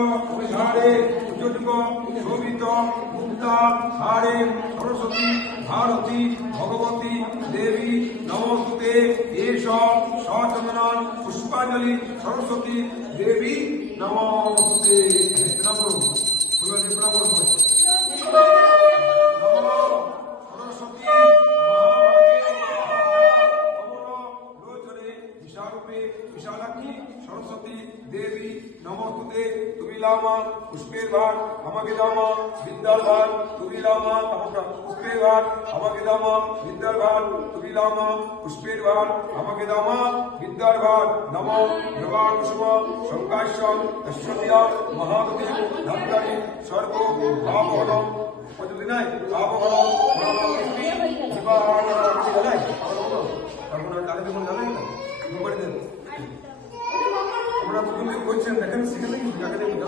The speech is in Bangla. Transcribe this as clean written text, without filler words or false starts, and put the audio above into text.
হারে উজ্জ্বলিত শোভিত মুক্তা হারে সরস্বতী ভারতী ভগবতী দেবী নমস্তুতে এষ সচন্দন পুষ্পাঞ্জলি সরস্বতী দেবী নমস্তুতে। প্রণাম করুন, প্রণাম করুন। সরস্বতী বিশালাক্ষী সরস্বতী দেবী নমস্তুতে। তুমি লামা পুষ্পের ভার আমাকে দামা বিদ্যার ভার তুমি লামা পুষ্পের ভার আমাকে দামা বিদ্যার ভার তুমি লামা পুষ্পের ভার আমাকে দামা বিদ্যার ভার। নম যোগার কুসুম শঙ্কাশ্যম অশ্ববিয়া মহাগতি ধাত্তারি সর্ব ভাবহরম পদ্ধতি নাই ভাবহরম আমরা প্রথমে করছেন দেখেন সেখানে কিন্তু